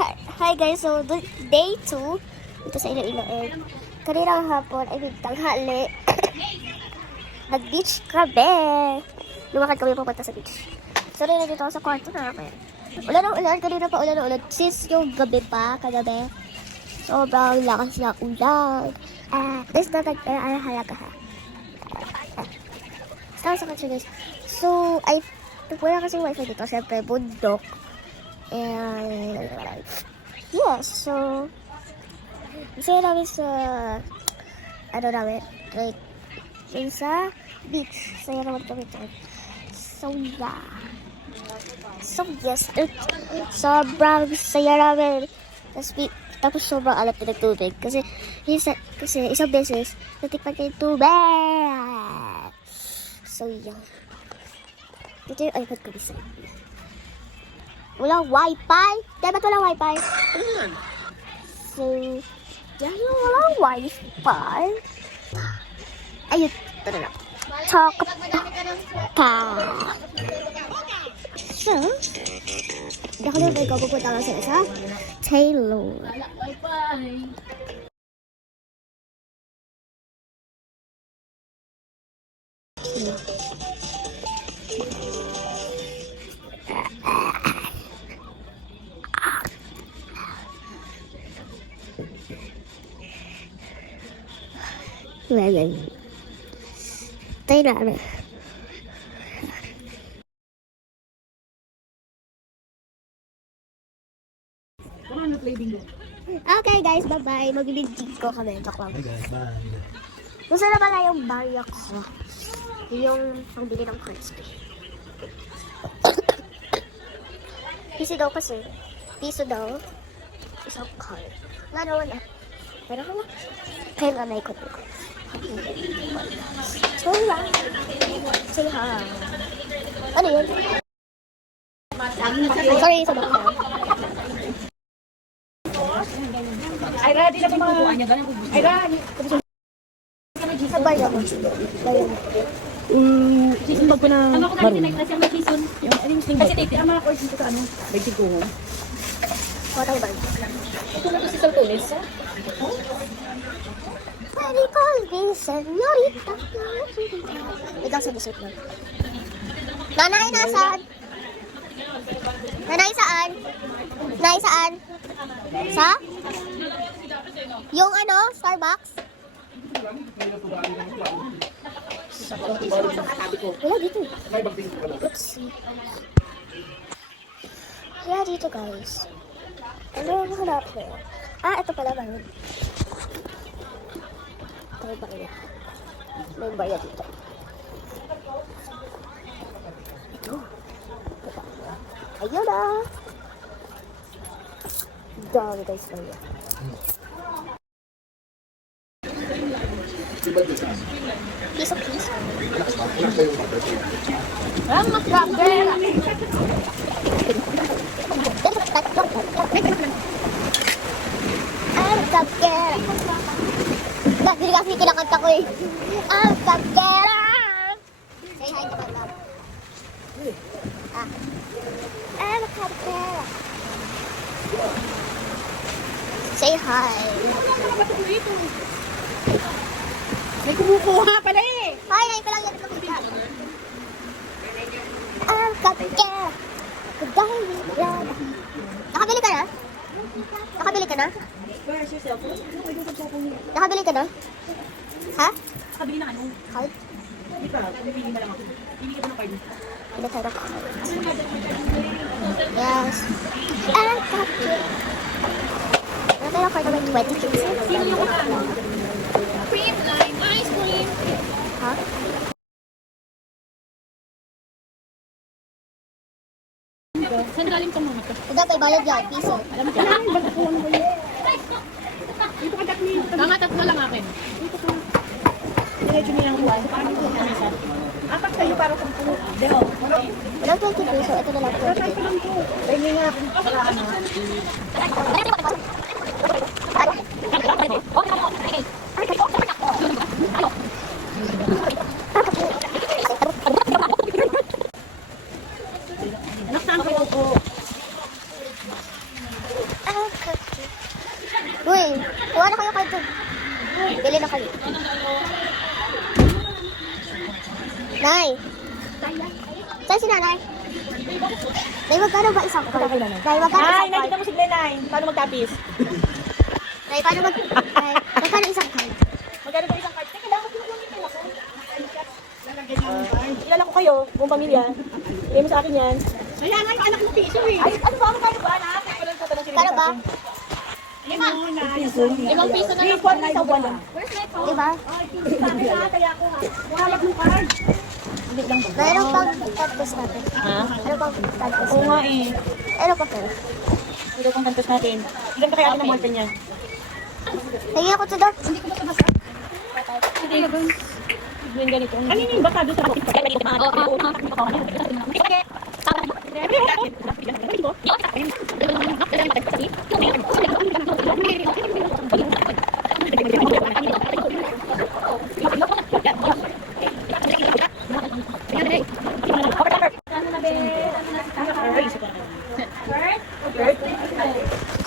Hi guys, so day 2 ito sa Iloilo and kanina hapon ay tanghali nag-beach kami. Lumakad kami pupunta sa beach. So rin dito ako sa kwarto na kaya. Ulan ng ulan, kanina pa ulan ng ulan. Since yung gabi pa, kagabi, sobrang lakas ng ulan. This na ay halaga ha. Sa kanya guys. So, wala kasi wifi dito. Siyempre, bundok. And, yes, so, masaya namin sa, like, yun sa beach. Saya naman kami dyan. So, yeah. So, yes, sobrang saya namin. Tapos sobrang alat na nagtubig. Kasi isang beses, natikpan kayo tubig. So, yeah. Dito yung iPad ko bisa. Walang wifi. Dapat walang wifi. So, yan yung walang wifi. Ayun, ito na lang. Talk pa. So, dako na ba ikaw pupunta lang sila sa Taylor. Well, Taylor. Okay guys, bye-bye. Magbibigay ko kami. Joke lang. Hey guys, bye. Gusto na pala yung barya ko. Yung pangbili ng crispy. Piso daw. Isang card. Wala naman ah. Pero kung kaya nga naikot ko. So yeah. Say hi. Ano yun? Sorry sa bakit. Ay, Ra, di na mga bubuan niya. Ay, Ra, Sa barya mo. Barya mo. sisimbag ko na maroon. Kasi titi, ang mga course dito sa ano, basic ko. Kota yung barya. Ito na to si Saltones, ha? Pwede call me senyorita. Wait lang sa dessert lang. Nanay, nasaan? Nanay, saan? Nanay, saan? Sa? Yung ano, Starbucks? Wala dito. Let's see. Wala dito guys. Ano yung hanap ko? Ito pala ba yun? May barya. May barya dito. Ito. Ayun na. Dami guys barya. Piece of cheese. Mas grabe. Hindi kasi kinakanta ko eh. Ang kapera! Say hi to my mom. Ang kapera. Say hi. May kumukuha pala eh. Hi, ngayon ko lang yan makita. Ang kapera. Nakabili ka na? Nakabili ka na? Where's your cellphone? Nakabili ka na? Ha? Kabili na ano? Card? Hindi pa, bibili na lang ako. Bibili ka ba ng card? Pinatara ka. Yes. Ang kapera. Ano tayo card naman 20 pesos? Sino yung ano? Cream line, ice cream. Ha? Saan galing tong mga to? Ito pa bayad yan, piso. Alam mo kailangan ba ko ano ba yun? Dito ka tatlo. Mga tatlo lang akin. Dito ka. Diretso nilang buwan. Paano ito na isa? Apat kayo para sa puno. Deo. Walang 20 peso. Ito na lang 20 peso. Dahil nga para ano. Anak, saan kayo po? Uy, kuha na kayo card. Bili na kayo. Nay! Saan si nanay? Nay, magkano ba isang card? Nay, magkano Ay, isang card? nakita mo si Glenay. Paano magtapis? Nay, paano Nay, magkano isang card? Magkano ba isang card? Teka lang, mag-iunin ko ako. Kilala ko kayo, buong pamilya. Bigay mo sa akin yan. Kaya nga yung anak mo piso eh. Ay, ano ba? Magkano ba anak? Magkano ba? 5 piso na lang. Sa buwan lang. Diba? Kaya ako nga. Wahalap ng card. Nay, ano pang card natin? Ha? Ano pang card Oo nga eh. Ano pa po? Ito pang kantos natin. Ilan ka kaya atin ng ballpen yan? Tingin ako to daw. Gawin ganito. Ano yung bata doon sa kapit?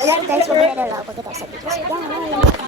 Ayan guys, mamaya na lang ako pagkatapos sa video. Bye!